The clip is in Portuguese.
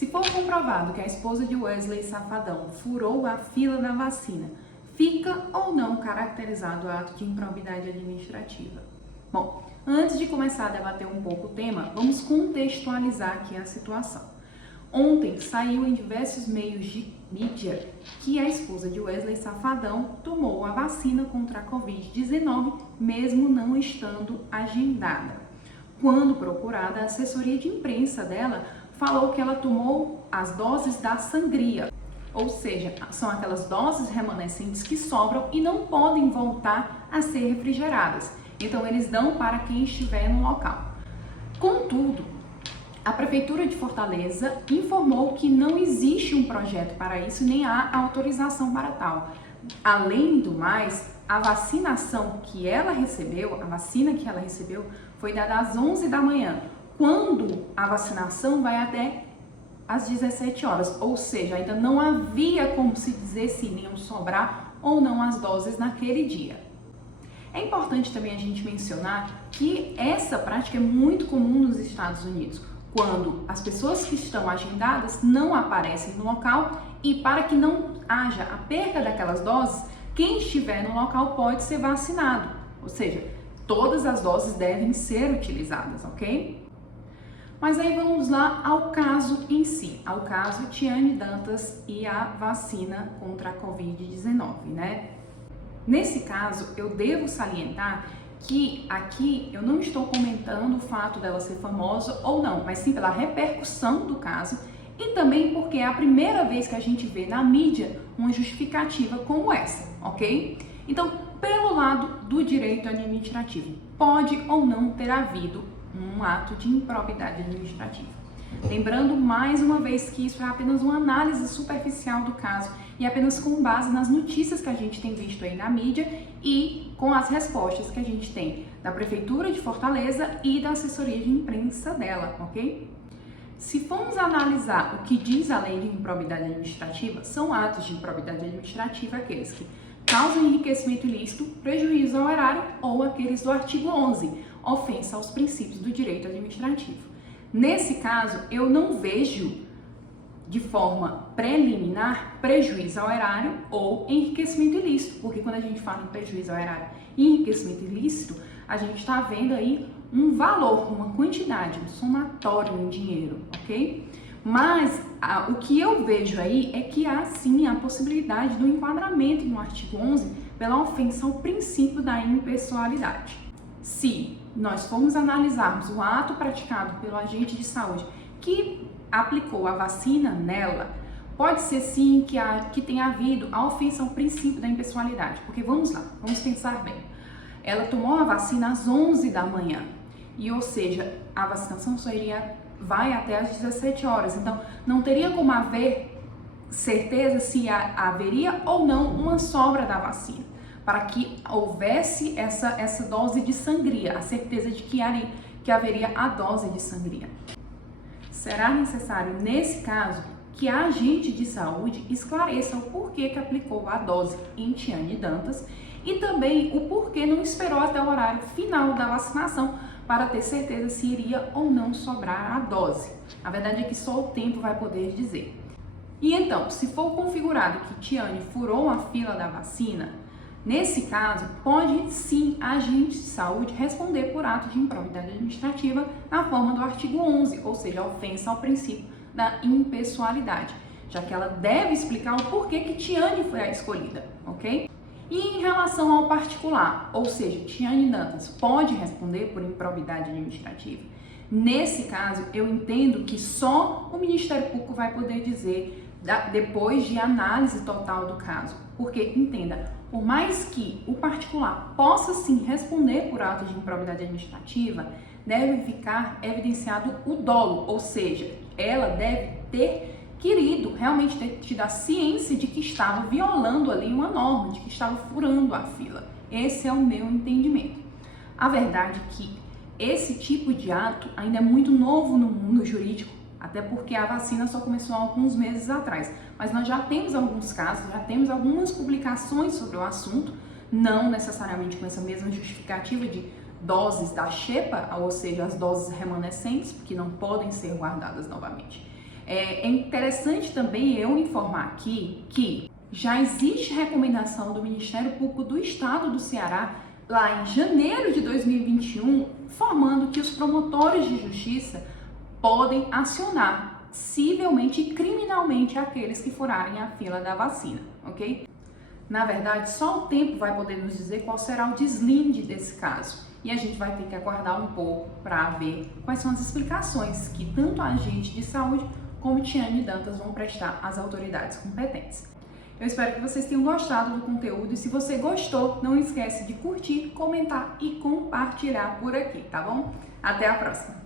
Se for comprovado que a esposa de Wesley Safadão furou a fila da vacina, fica ou não caracterizado o ato de improbidade administrativa? Bom, antes de começar a debater um pouco o tema, vamos contextualizar aqui a situação. Ontem saiu em diversos meios de mídia que a esposa de Wesley Safadão tomou a vacina contra a Covid-19, mesmo não estando agendada. Quando procurada, a assessoria de imprensa dela falou que ela tomou as doses da sangria, ou seja, são aquelas doses remanescentes que sobram e não podem voltar a ser refrigeradas. Então, eles dão para quem estiver no local. Contudo, a Prefeitura de Fortaleza informou que não existe um projeto para isso, nem há autorização para tal. Além do mais, a vacinação que ela recebeu, a vacina que ela recebeu, foi dada às 11 da manhã, quando a vacinação vai até às 17 horas, ou seja, ainda não havia como se dizer se iriam sobrar ou não as doses naquele dia. É importante também a gente mencionar que essa prática é muito comum nos Estados Unidos, quando as pessoas que estão agendadas não aparecem no local e para que não haja a perca daquelas doses, quem estiver no local pode ser vacinado, ou seja, todas as doses devem ser utilizadas, ok? Mas aí vamos lá ao caso em si, ao caso Tiane Dantas e a vacina contra a Covid-19, né? Nesse caso, eu devo salientar que aqui eu não estou comentando o fato dela ser famosa ou não, mas sim pela repercussão do caso e também porque é a primeira vez que a gente vê na mídia uma justificativa como essa, ok? Então, pelo lado do direito administrativo, pode ou não ter havido um ato de improbidade administrativa. Lembrando mais uma vez que isso é apenas uma análise superficial do caso e apenas com base nas notícias que a gente tem visto aí na mídia e com as respostas que a gente tem da Prefeitura de Fortaleza e da assessoria de imprensa dela, ok? Se formos analisar o que diz a lei de improbidade administrativa, são atos de improbidade administrativa aqueles que causam enriquecimento ilícito, prejuízo ao erário ou aqueles do artigo 11, ofensa aos princípios do direito administrativo. Nesse caso, eu não vejo de forma preliminar prejuízo ao erário ou enriquecimento ilícito, porque quando a gente fala em prejuízo ao erário e enriquecimento ilícito, a gente está vendo aí um valor, uma quantidade, um somatório em dinheiro, ok? Mas o que eu vejo aí é que há sim a possibilidade do enquadramento no artigo 11 pela ofensa ao princípio da impessoalidade. Se nós formos analisarmos o ato praticado pelo agente de saúde que aplicou a vacina nela, pode ser sim que tenha havido a ofensa ao princípio da impessoalidade, porque vamos lá, vamos pensar bem. Ela tomou a vacina às 11 da manhã, e ou seja, a vacinação vai até às 17 horas, então não teria como haver certeza se haveria ou não uma sobra da vacina, para que houvesse essa dose de sangria, a certeza de que haveria a dose de sangria. Será necessário, nesse caso, que a agente de saúde esclareça o porquê que aplicou a dose em Tiane Dantas e também o porquê não esperou até o horário final da vacinação para ter certeza se iria ou não sobrar a dose. A verdade é que só o tempo vai poder dizer. E então, se for configurado que Tiane furou a fila da vacina, nesse caso, pode sim a agente de saúde responder por ato de improbidade administrativa na forma do artigo 11, ou seja, a ofensa ao princípio da impessoalidade, já que ela deve explicar o porquê que Tiane foi a escolhida, ok? E em relação ao particular, ou seja, Tiane Dantas pode responder por improbidade administrativa? Nesse caso, eu entendo que só o Ministério Público vai poder dizer depois de análise total do caso, porque, entenda, por mais que o particular possa sim responder por ato de improbidade administrativa, deve ficar evidenciado o dolo, ou seja, ela deve ter querido realmente ter tido a ciência de que estava violando ali uma norma, de que estava furando a fila. Esse é o meu entendimento. A verdade é que esse tipo de ato ainda é muito novo no mundo jurídico, até porque a vacina só começou há alguns meses atrás. Mas nós já temos alguns casos, já temos algumas publicações sobre o assunto, não necessariamente com essa mesma justificativa de doses da xepa, ou seja, as doses remanescentes, que não podem ser guardadas novamente. É interessante também eu informar aqui que já existe recomendação do Ministério Público do Estado do Ceará, lá em janeiro de 2021, informando que os promotores de justiça podem acionar civilmente e criminalmente aqueles que furarem a fila da vacina, ok? Na verdade, só o tempo vai poder nos dizer qual será o deslinde desse caso. E a gente vai ter que aguardar um pouco para ver quais são as explicações que tanto a agente de saúde como Tiane Dantas vão prestar às autoridades competentes. Eu espero que vocês tenham gostado do conteúdo e se você gostou, não esquece de curtir, comentar e compartilhar por aqui, tá bom? Até a próxima!